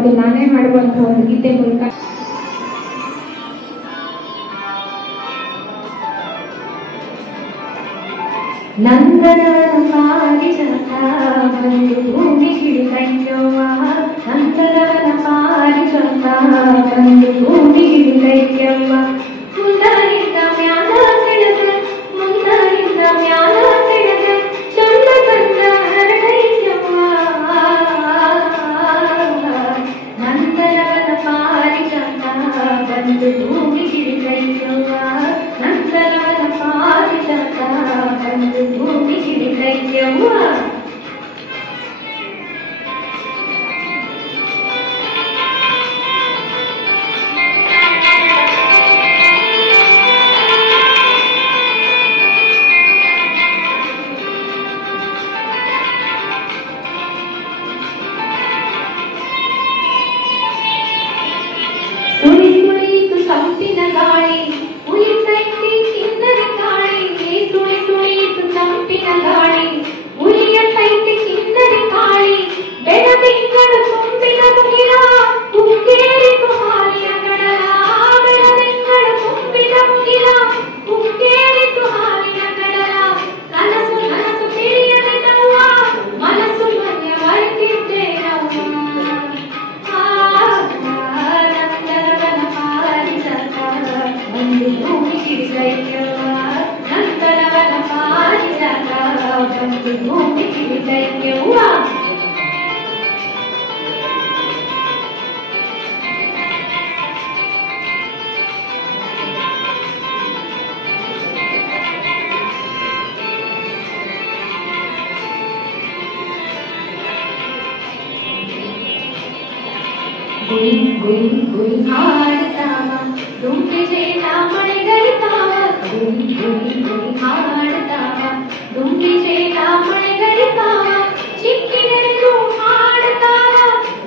ಅದು ನಾನೇ ಮಾಡುವಂತಹ ಒಂದು ಗೀತೆ ಮೂಲಕ ನಂದನ ಪಾರಿಜಾತ ಬಂದು ಭೂಮಿಗಿಳಿದಯ್ಯವ್ವ, ನಂದನ ಪಾರಿಜಾತ ಬಂದು ಭೂಮಿಗಿಳಿದಯ್ಯವ್ವ. ಮುಂದಾಗಿದ್ದ ಮ್ಯಾಲ ಕೆಳಗ, ಮುಂದಾಗಿದ್ದ ಮ್ಯಾಲ ಕೆಳಗ ಚಂದ ಕಂದ ಹರಡಯ್ಯವ್ವ. ನಂದನ ಪಾರಿಜಾತ ಬಂದು ಭೂಮಿಗಿಳಿದಯ್ಯವ್ವ, ನಂದನ ಪಾರಿಜಾತ ಬಂದು ಭೂಮಿಗಿಳಿದಯ್ಯವ್ವ. ಸುಳಿ ಸುಳಿಯಿತು ತಂಪಿನ ಗಾಳಿ, ಉಳಿತೈತಿ ಕಿನ್ನರಿ ಗಾಳಿ. ಸುಳಿ ಸುಳಿಯಿತು ತಂಪಿನ ಗಾಳಿ, ಉಳಿಯತೈತಿ ಕಿನ್ನರಿ ಗಾಳಿ. ಬೆಳದಿಂಗಳು ತುಂಬಿದ ಮುಗಿಲ, ಉಕ್ಕೇರಿತು ಹಾಲಿನ ಕಡಲ. ಬೆಳದಿಂಗಳು ತುಂಬಿದ ಮುಗಿಲ, ಉಕ್ಕೇರಿತು ಹಾಲಿನ ಕಡಲ. ಕನಸು ನನಸು ತಿಳಿಯಲಿಲ್ಲವ್ವ, ಮನಸ್ಸು ಮನೆಯ ಮರೆತಿದ್ದೇನವ್ವ. ಬಂದು ಭೂಮಿಗಿಳಿದಯ್ಯವ್ವ, ನಂದನವನ ಪಾರಿಜಾತ ಬಂದು ಭೂಮಿಗಿಳಿದಯ್ಯವ್ವ. ಗುಯಿ ಗುಯಿ ಗುಯಿ ಹಾಡ್ತಾವ, ದುಂಬಿ ಜೇನ ಮಳೆಗರಿತಾವ. ಗುಯಿ ಗುಯಿ ಗುಯಿ ಹಾಡ್ತಾವ, ದುಂಬಿ ಜೇನ ಮಳೆಗರಿತಾವ. ಚಿಕ್ಕಿನೆರೆದು ಹಾಡ್ತಾವ,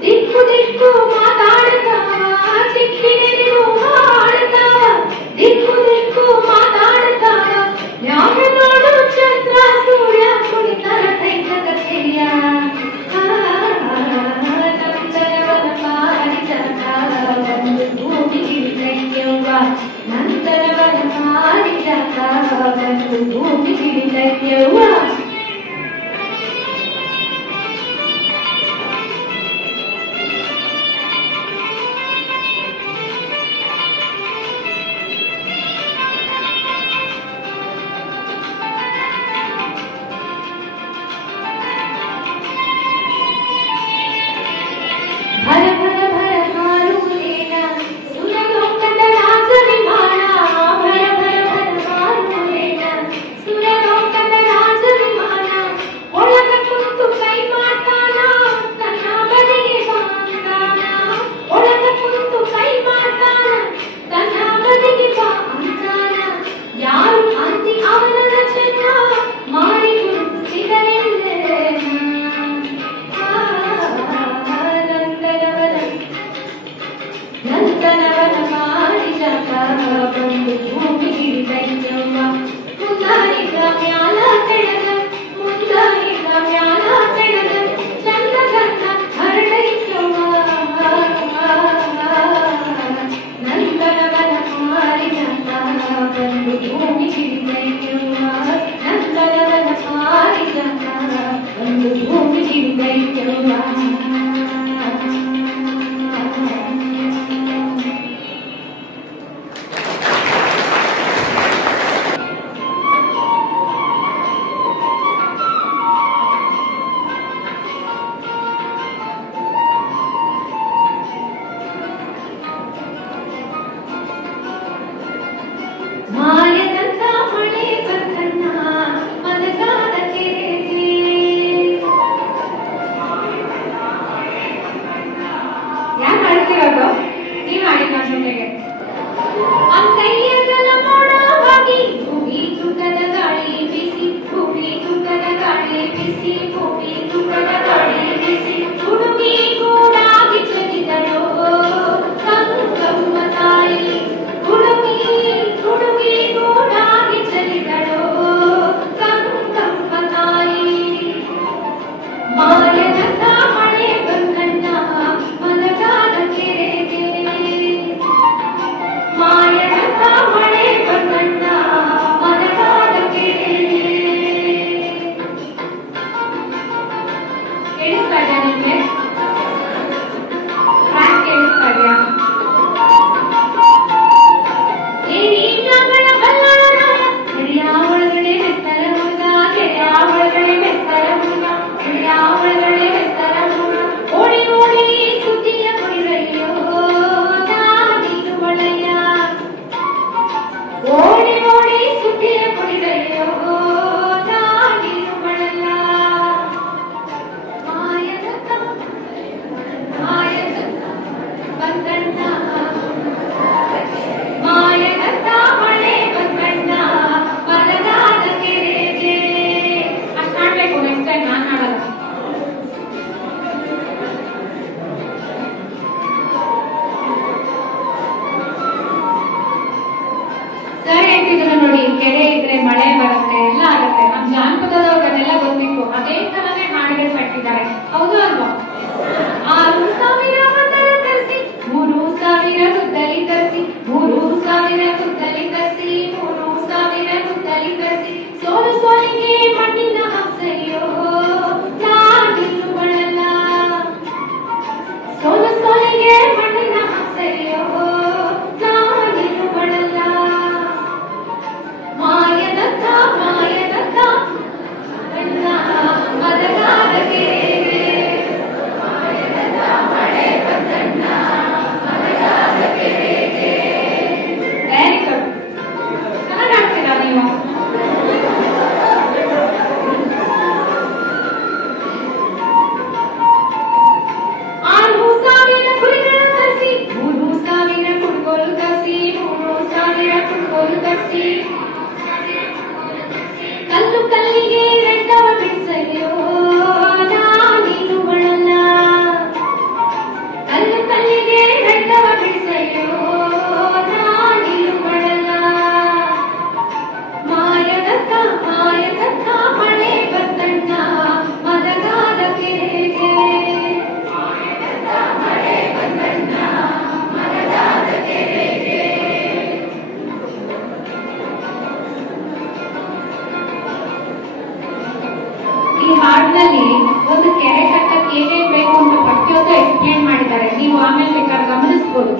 ದಿಕ್ಕು ದಿಕ್ಕು ಮಾತಾಡ್ತಾವ. ಚಿಕ್ಕಿನೆರೆದು ಹಾಡ್ತಾವ, ದಿಕ್ಕು ದಿಕ್ಕು ಮಾತಾಡ್ತಾವ. ಮ್ಯಾಗ ನೋಡು ಚಂದ್ರ ಸೂರ್ಯ ಕುಣಿತರ ಕೈತದ ಕೈಯ. ಬಂದು ಭೂಮಿಗಿಳಿದಯ್ಯವ್ವ, ನಂದನವನ ಪಾರಿಜಾತ ಬಂದು ಭೂಮಿಗಿಳಿದಯ್ಯವ್ವ. ಭರ ಭರ ಭರ ಹಾರುವುದೇನ ಸುರಲೋಕದ ರಾಜ ವಿಮಾನ. ಭರ ಭರ ಭರ ಹಾರುವುದೇನ ಸುರಲೋಕದ ರಾಜ ವಿಮಾನ. ಒಳಗ ಕುಂತು ಕೈ ಮಾಡ್ತಾನ, ತನ್ನ ಬದಿಗೆ ಬಾಂತಾನ. ಒಳಗ ಕುಂತು ಕೈ ಮಾಡ್ತಾನ, ತನ್ನ ಬದಿಗೆ ಬಾ ಅಂತಾನ. ಯಾರು ಅಂತಿ ಅವನ ಚೆನ್ನ ಮಾಡಿ ಗುರುತಿಸಿದರೆಂದೇ. ನಂದನವನ ಪಾರಿಜಾತ ಬಂದು ಭೂಮಿಗಿಳಿದಯ್ಯವ್ವ, ಮುಂದಾಗಿದ್ದ ಮ್ಯಾಲ ಕೆಳಗ, ಮುಂದಾಗಿದ್ದ ಮ್ಯಾಲ ಕೆಳಗ ಚಂದ ಕಂದ ಹರಡಯ್ಯವ್ವ. ನಂದನವನ ಪಾರಿಜಾತ ಬಂದು ಭೂಮಿಗಿಳಿದಯ್ಯವ್ವ, ನಂದನವನ ಪಾರಿಜಾತ ಬಂದು ಭೂಮಿಗಿಳಿದಯ್ಯವ್ವ. ಕೆರೆ ಇದ್ರೆ ಮಳೆ ಬರುತ್ತೆ, ಎಲ್ಲ ಆಗುತ್ತೆ. ನಮ್ ಜಾನಪದದವ್ರಿಗೆಲ್ಲ ಗೊತ್ತಿತ್ತು. ಅದೇ ತರನೇ ಹಾಡಿಗೆ ಕಟ್ಟಿದ್ದಾರೆ, ಹೌದು ಅಲ್ವಾ? 6,000 ಮದರ ತರಿಸಿ 3,000 ಗುದ್ದಲಿ ತರಿಸಿ 3,000 ಗುದ್ದಲಿ ತರಿಸಿ 3,000 ಗುದ್ದಲಿ ತರಿಸಿ ಸೋಲು ಸೋಲಿಗೆ ಮಣ್ಣಿನ ಹಸೆಯೋ ನಾಡಿನ್ನು ಬಳಲ. ಸೋಲು ಸೋಲಿಗೆ ಮಣ್ಣಿನ ಹಸೆಯೋ ನಾಡಿನ್ನು ಬಳಲ. ಮಾಯದತ್ತ ಮಾಯದತ್ತ ಕಣ್ಣ ಮದಗಾರಗೆ ಕಲ್ಲು ಕಲ್ಲಿಗೆ ರೆಂಡವ ಬಿಡಿಸಯ್ಯೋ ನಾನಿನ್ನು ಬಳಲ. ಕಲ್ಲು ಕಲ್ಲಿಗೆ ರೆಂಡವ ಬಿಡಿಸಯ್ಯೋ ನಾನಿನ್ನು ಬಳಲ. ಮಾಯದತ್ತ ಮಾಯದತ್ತ ಮಳೆ ಬರ್ತಣ್ಣ ಮದಗಾದ ಕೆರೆಗೆ. ಮಳೆ ಬರ್ತಣ್ಣ ಮದಗಾದ ಕೆರೆಗೆ. ಈ ಹಾಡಿನಲ್ಲಿ ಒಂದು ಕೆರೆ ಕಟ್ಟಕ್ಕೆ ಏನೇನ್ ಬೇಕು ಅಂತ ಪ್ರತಿಯೊಂದು ಎಕ್ಸ್ಪ್ಲೇನ್ ಮಾಡಿದ್ದಾರೆ. ನೀವು ಆಮೇಲೆ ಬೇಕಾದ್ರೆ ಗಮನಿಸಬಹುದು.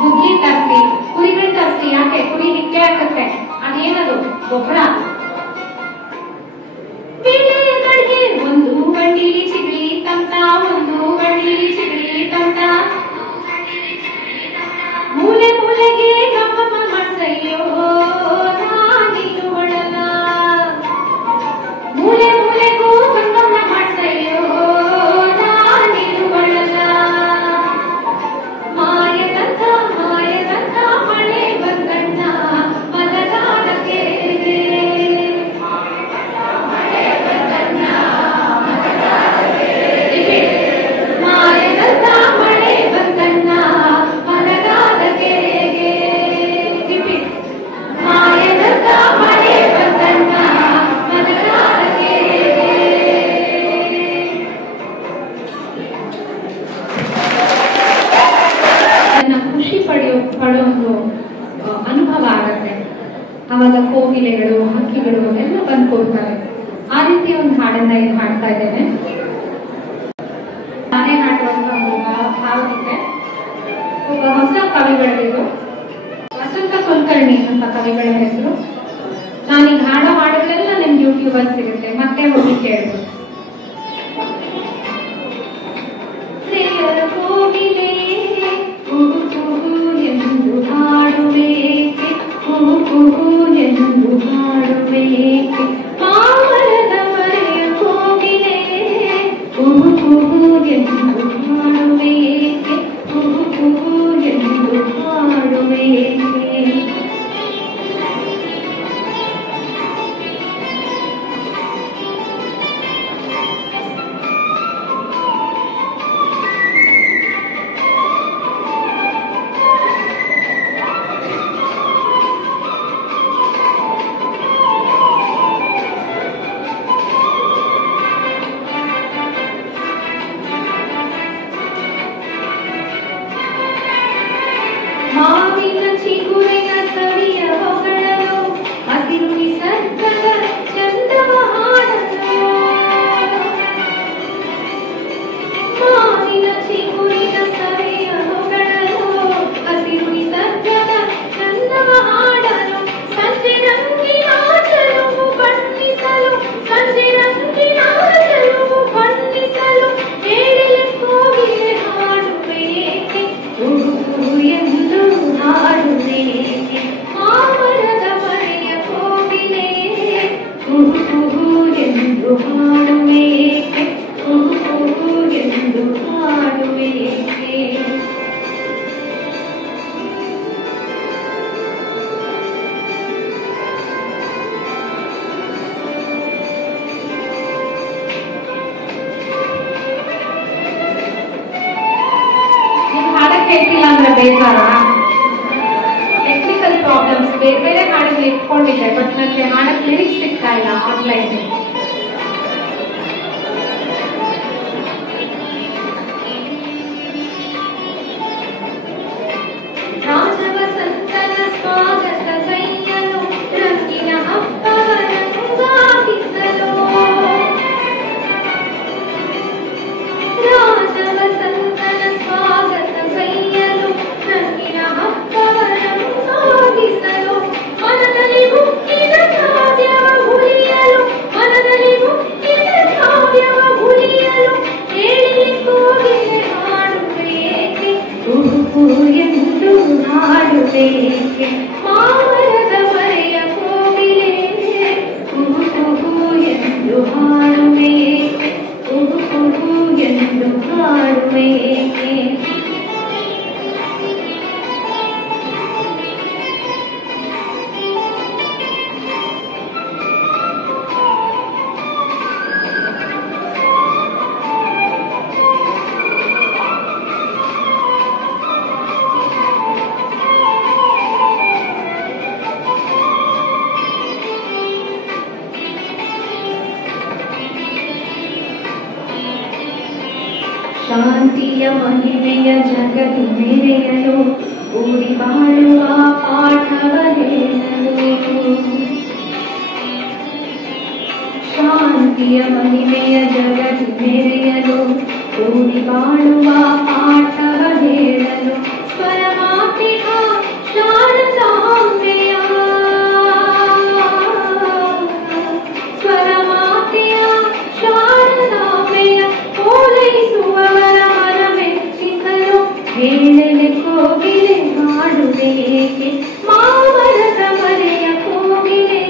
ಗುದ್ಲಿ ತರಿಸಿ, ಕುರಿಗಳು ತರಿಸಿ. ಯಾಕೆ? ಕುರಿ ಹಿಕ್ಕೆ ಹಾಕುತ್ತೆ. ಅದೇನದು? ಗೊಬ್ಬರ. ಬೆಳೆಗಳಿಗೆ ಒಂದು ಗಂಡಿಲಿ ಚಿಗಳಿ ತಂತ, ಒಂದು ಗಂಡಿಲಿ ಚಿಗಳಿ ತಂತ. ಮೂಲೆ ಮೂಲೆಗೆ ಗಮ್ಮಮ್ಮ ಮಾಡ್ಸಯ್ಯೋ ನಾನಿನ್ನು ಬಳಲ. ಮೂಲೆ ಮೂಲೆಗೂ ಗಮ್ಮಮ್ಮ ಮಾಡ್ಸಯ್ಯೋ ನಾನಿನ್ನು ಬಳಲ. ಮಾಯದಂತ ಮಾಯದಂತ ಮಳೆ ಬಂದಣ್ಣ ಮದಗಾದ ಕೆರೆಗೆ. ಮಳೆ ಬಂದಣ್ಣ ಮದಗಾದ ಕೆರೆಗೆ. ಮಾಯದಂತ ಮಳೆ ಬಂದಣ್ಣ ಮದಗಾದ ಕೆರೆಗೆ. ಮಾಯದಂತ ಮಳೆ ಬಂದಣ್ಣ ಮದಗಾದ ಕೆರೆಗೆ. ಖುಷಿ ಪಡೋ ಒಂದು ಅನುಭವ ಆಗತ್ತೆ. ಅವಾಗ ಕೋಗಿಲೆಗಳು, ಹಕ್ಕಿಗಳು ಎಲ್ಲ ಬಂದು ಕೊಡ್ತಾರೆ. ಆ ರೀತಿ ಒಂದು ಹಾಡನ್ನ ಇಲ್ಲಿ ಹಾಡ್ತಾ ಇದ್ದೇನೆ. ನಾನೇ ಹಾಡುವಂತ ಭಾವಗೀತೆ. ಒಬ್ಬ ಹೊಸ ಕವಿಗಳಿದು ವಸಂತ ಕುಲಕರ್ಣಿ ಅಂತ ಕವಿಗಳ ಹೆಸರು. ನಾನೀಗ ಹಾಡೋ ಹಾಡುಗಳೆಲ್ಲ ನಿಮ್ಗೆ ಯೂಟ್ಯೂಬ್ ಅಲ್ಲಿ ಸಿಗುತ್ತೆ, ಮತ್ತೆ ಹೋಗಿ ಕೇಳ್ಬೋದು. ಕೋಗಿಲೆ ಕುಹು ಕುಹು ಎಂದು ಹಾಡುವೇಕೆ, ಕುಹು ಕುಹು ಎಂದು ಹಾಡುವೇಕೆ. ಮಾಮರದ ಮರೆಯ ಕೋಗಿಲೆ ಕುಹು ಕುಹು ಎಂದು ಹಾಡುವೇಕೆ, ಕುಹು ಕುಹು ಎಂದು ಹಾಡುವೇಕೆ. ಮಾವಿನ ಚಿಗುರಿನ ಸವಿಯ ಹೊಗಳಲು, ಹಸಿರು ನಿಸರ್ಗದ ಚಂದವ ಹಾಡಲು. ಮಾವಿನ ಚಿಗುರಿನ ಸವಿಯ ಹೊಗಳಲು, ಹಸಿರು ನಿಸರ್ಗದ ಚಂದವ ಹಾಡಲು. ಸಂಜೆ ರಂಗಿನ ಚೆಲುವು ಬಣ್ಣಿಸಲು, ಸಂಜೆ ರಂಗಿನ ಚೆಲುವು ಬಣ್ಣಿಸಲು. ಹೇಳಿಲೆ ಕೋಗಿಲೆ ಹಾಡುವೇಕೆ, ಎಂದು ಹಾಡುವೇಕೆ. ಮಾಮರದ ಮರೆಯ ಕೋಗಿಲೆ ಕುಹು ಕುಹು ಎಂದು ಹಾಡುವೇಕೆ, ಕುಹು ಕುಹು ಎಂದು ಹಾಡುವೇಕೆ. ಕೇಳ್ತಿಲ್ಲ ಅಂದ್ರೆ ಬೇಕಾರ ಟೆಕ್ನಿಕಲ್ ಪ್ರಾಬ್ಲಮ್ಸ್ ಬೇರೆ ಬೇರೆ ಹಾಡುಗಳು ಇಟ್ಕೊಂಡಿದ್ದೆ, ಬಟ್ ನನಗೆ ಹಾಡಕ್ ಲಿರಿಕ್ಸ್ ಸಿಗ್ತಾ ಇಲ್ಲ ಆನ್ಲೈನ್. ರಾಜವಸಂತನ ಸ್ವಾಗತ ಕೈಯಲು ರಂಗಿನ ಹಬ್ಬವನ್ನು ಸಾಗಿಸಲು, ರಾಜವಸಂತನ ಸ್ವಾಗತ ಕೈಯಲು ರಂಗಿನ ಹಬ್ಬವನ್ನು ಸಾಗಿಸಲು, ಮನದಲ್ಲಿ ಮುಕ್ಕಿದ ಕಾವ್ಯವ ಉಳಿಯಲು, ಮನದಲ್ಲಿ ಮುಕ್ಕಿದ ಕಾವ್ಯವ ಉಳಿಯಲು, ಹೇಳಿ ಕೋಗಿಲೆ ಹಾಡುತ್ತೇಕೆ ಕುಹು ಎಂದು ಹಾಡುತ್ತೇಕೆ, ಮಾಮರದ ಮರೆಯ ಕೋಗಿಲೆ ಕುಹು ಕುಹು ಎಂದು ಹಾಡುತ್ತೇಕೆ, ಕುಹು ಕುಹು ಎಂದು ಹಾಡುತ್ತೇಕೆ. ಶಾಂತಿಯ ಮಹಿಮೆಯ ಜಗತ್ತು ಮೆರೆಯಲು ಕೂಡಿ ಬಾಳುವ ಪಾಠವ ಹೇಳಲು, ಶಾಂತಿಯ ಮಹಿಮೆಯ ಜಗತ್ತು ಮೆರೆಯಲು ಕೂಡಿ ಬಾಳುವ ಪಾಠವ ಹೇಳಲು, ಸ್ವರಮಾತೆಯ ಶಾರದಾಂಬೆಯ, ಸ್ವರಮಾತೆಯ ಶಾರದಾಂಬೆಯ ಓಲೈಸುವವರ ಮನ ಮೆಚ್ಚಿಸಲು, ಹೇಳಲೆ ಕೋಗಿಲೆ ಹಾಡುತ್ತೇಕೆ, ಮಾಮರದ ಮರೆಯ ಕೋಗಿಲೆ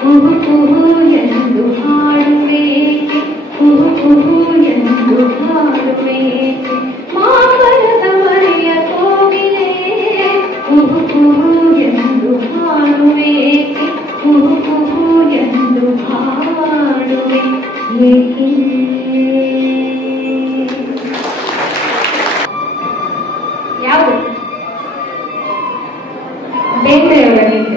ಕುಹು ಕುಹು ಎಂದು ಹಾಡುತ್ತೇಕೆ, ಕುಹು ಕುಹು ಎಂದು ಹಾಡುತ್ತೇಕೆ, ಮಾಮರದ ಮರೆಯ ಕೋಗಿಲೆ ಕುಹು ಕುಹು ಎಂದು ಹಾಡುತ್ತೇಕೆ, ಕುಹು ಕುಹು ಎಂದು ಹಾಡುವೆ ಏಕೆ. ಯಾವುದು ಬೇಂದ್ರೆಯವರ ಗೀತೆ.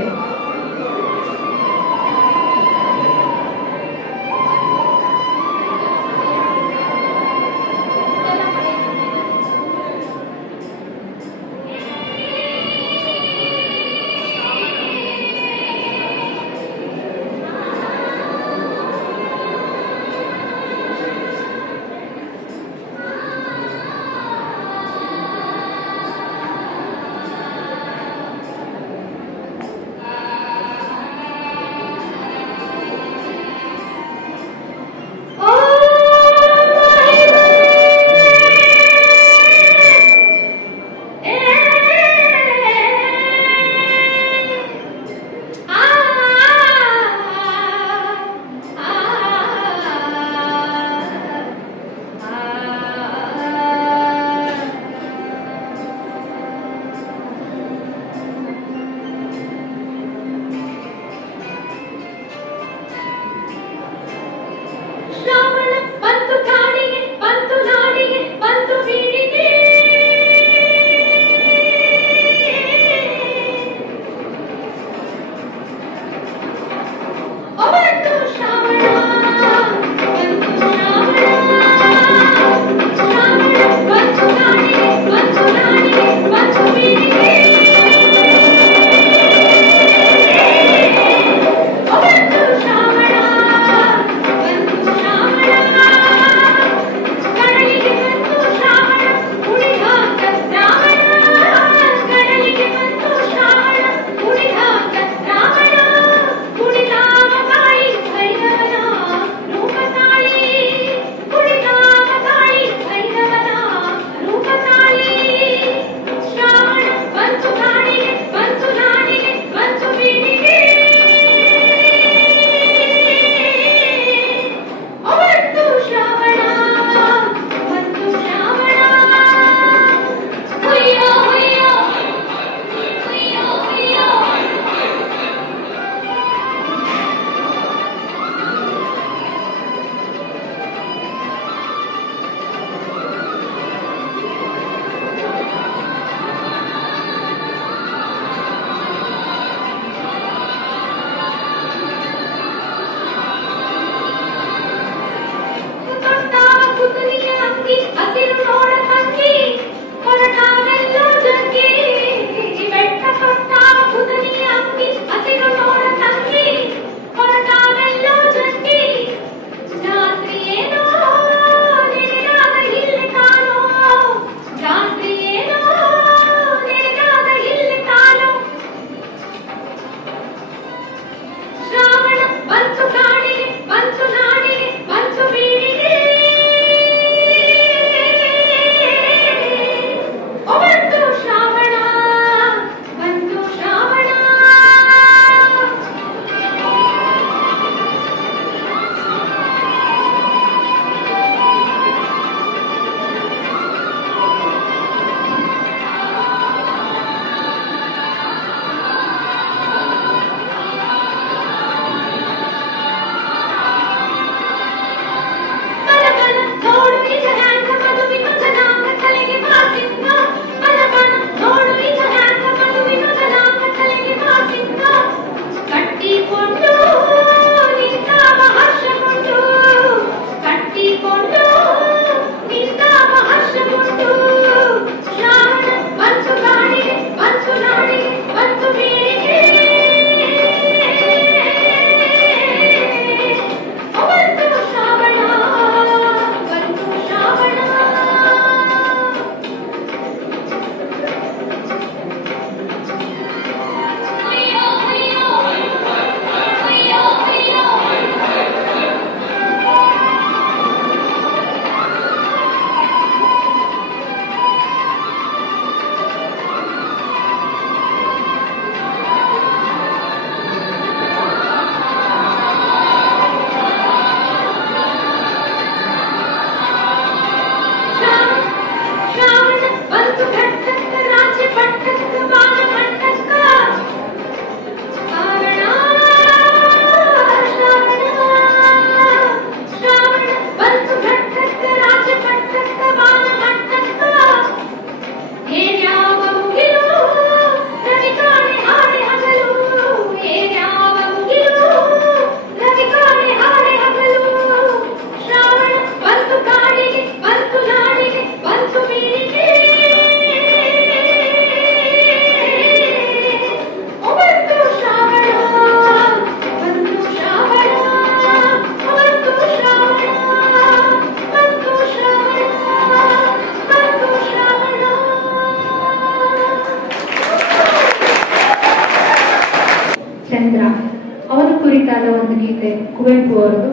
ಕುರಿತಾದ ಒಂದು ಗೀತೆ ಕುವೆಂಪು ಅವರದು.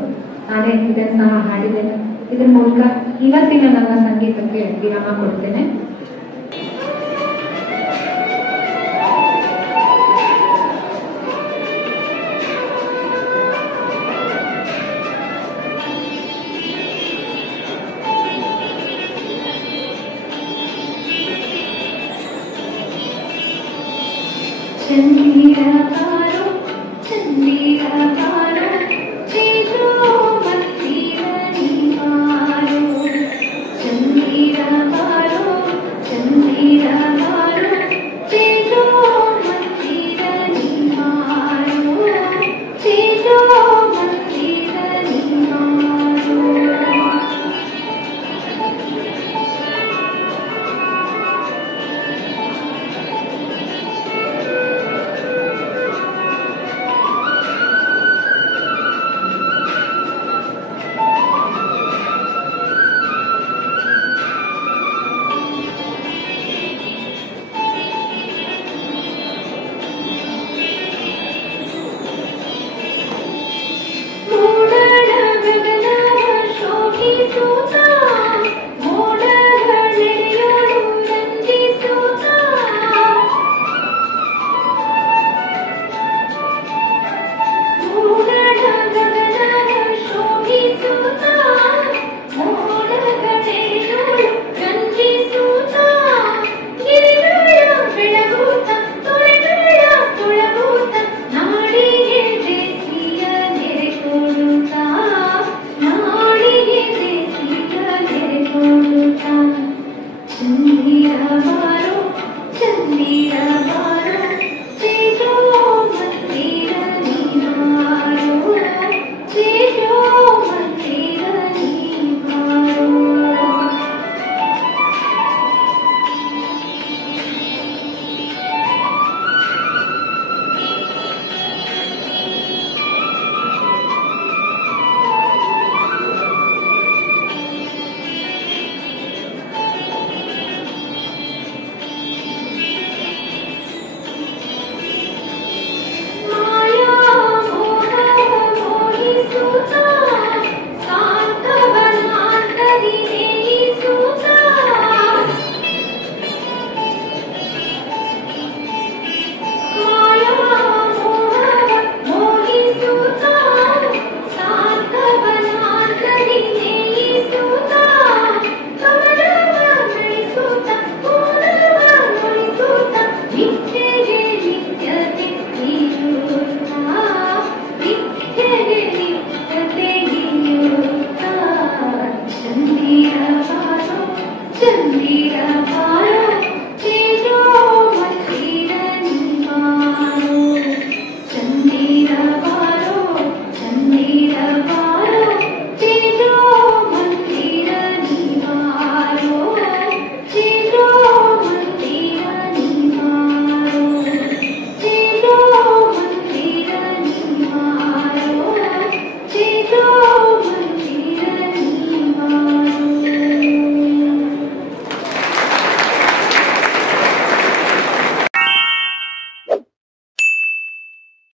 ನಾನೇ ಇದನ್ನ ಸಹ ಹಾಡಿದ್ದೇನೆ. ಇದ್ರ ಮೂಲಕ ಇವತ್ತಿನ ನನ್ನ ಸಂಗೀತಕ್ಕೆ ವಿರಾಮ ಕೊಡ್ತೇನೆ. ಚಂದಿರ